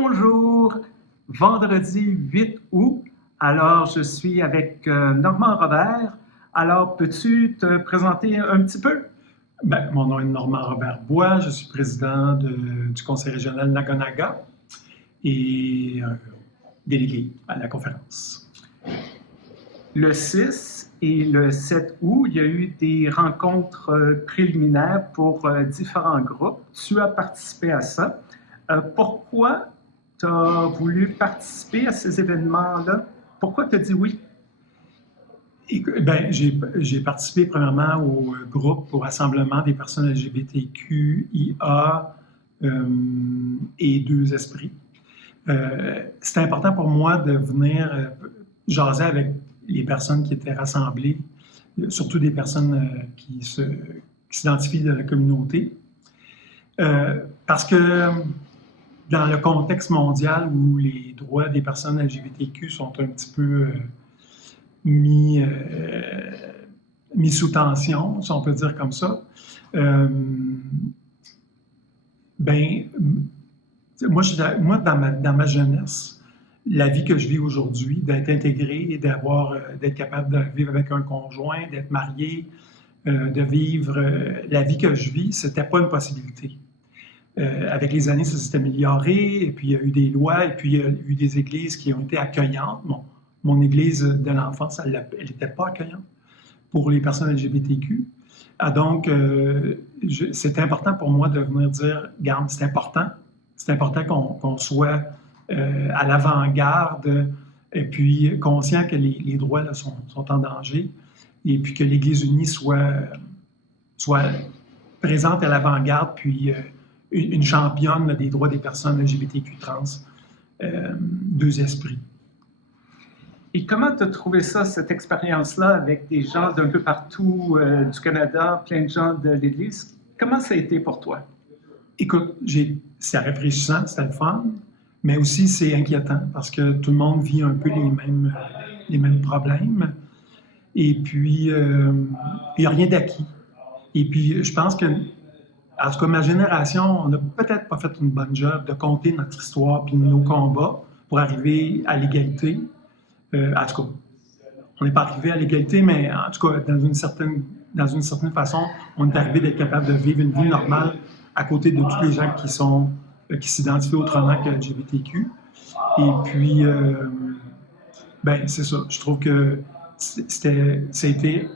Bonjour, vendredi 8 août. Alors, je suis avec Normand Robert. Alors, peux-tu te présenter un petit peu? Mon nom est Normand Robert Bois, je suis président du Conseil régional Nagonaga et délégué à la conférence. Le 6 et le 7 août, il y a eu des rencontres préliminaires pour différents groupes. Tu as participé à ça. Pourquoi tu as voulu participer à ces événements-là? Pourquoi tu as dit oui? J'ai participé premièrement au groupe au rassemblement des personnes LGBTQIA et deux esprits. C'était important pour moi de venir jaser avec les personnes qui étaient rassemblées, surtout des personnes qui s'identifient de la communauté. Parce que dans le contexte mondial où les droits des personnes LGBTQ sont un petit peu mis sous tension, si on peut dire comme ça, moi dans ma jeunesse, la vie que je vis aujourd'hui, d'être intégré et d'être capable de vivre avec un conjoint, d'être marié, de vivre la vie que je vis, c'était pas une possibilité. Avec les années, ça s'est amélioré, et puis il y a eu des lois, et puis il y a eu des églises qui ont été accueillantes. Mon église de l'enfance, elle n'était pas accueillante pour les personnes LGBTQ. Donc, c'était important pour moi de venir dire, regarde, c'est important qu'on soit à l'avant-garde, et puis conscient que les droits là, sont en danger, et puis que l'Église unie soit présente à l'avant-garde, puis une championne là, des droits des personnes LGBTQ trans, deux esprits. Et comment tu as trouvé ça, cette expérience-là, avec des gens d'un peu partout du Canada, plein de gens de l'Église? Comment ça a été pour toi? Écoute, c'est rafraîchissant, c'était le fun, mais aussi c'est inquiétant parce que tout le monde vit un peu les mêmes problèmes. Et puis, il n'y a rien d'acquis. Et puis, je pense que, en tout cas, ma génération, on n'a peut-être pas fait une bonne job de compter notre histoire puis nos combats pour arriver à l'égalité. En tout cas, on n'est pas arrivé à l'égalité, mais en tout cas, dans une certaine façon, on est arrivé d'être capable de vivre une vie normale à côté de tous les gens qui s'identifient autrement que LGBTQ. Et puis, c'est ça. Je trouve que ça a été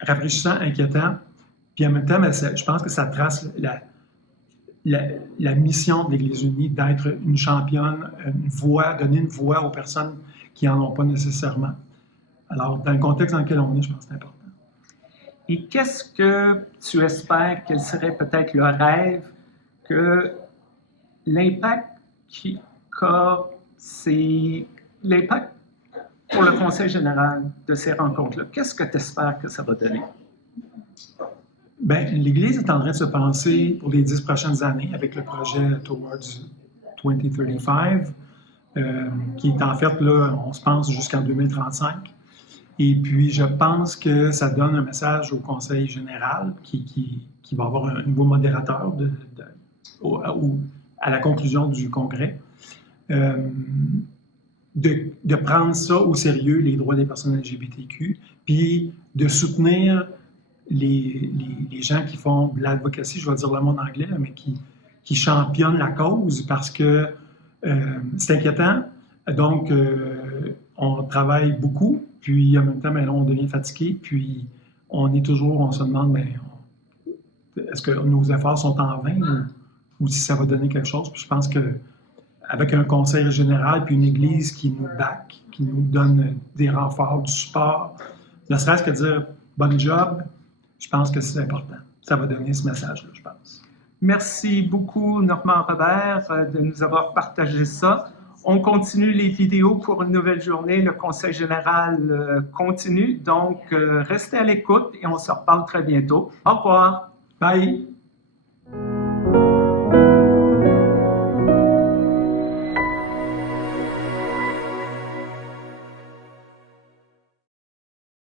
rafraîchissant, inquiétant. Puis en même temps, je pense que ça trace la mission de l'Église unie d'être une championne, donner une voix aux personnes qui n'en ont pas nécessairement. Alors, dans le contexte dans lequel on est, je pense que c'est important. Et qu'est-ce que tu espères, quel serait peut-être le rêve, que l'impact l'impact pour le Conseil général de ces rencontres-là, qu'est-ce que tu espères que ça va donner? L'Église est en train de se penser pour les 10 prochaines années avec le projet Towards 2035, qui est en fait, là, on se pense jusqu'en 2035. Et puis, je pense que ça donne un message au Conseil général qui va avoir un nouveau modérateur à la conclusion du Congrès, de prendre ça au sérieux, les droits des personnes LGBTQ, puis de soutenir les gens qui font de l'advocacy, je vais dire le mot en anglais, mais qui championne la cause parce que c'est inquiétant. Donc, on travaille beaucoup, puis en même temps, là, on devient fatigué, puis on se demande, est-ce que nos efforts sont en vain ou si ça va donner quelque chose? Puis je pense qu'avec un conseil général, puis une église qui nous back, qui nous donne des renforts, du support, ne serait-ce que dire « bon job », je pense que c'est important. Ça va donner ce message-là, je pense. Merci beaucoup, Normand Robert, de nous avoir partagé ça. On continue les vidéos pour une nouvelle journée. Le Conseil général continue. Donc, restez à l'écoute et on se reparle très bientôt. Au revoir. Bye.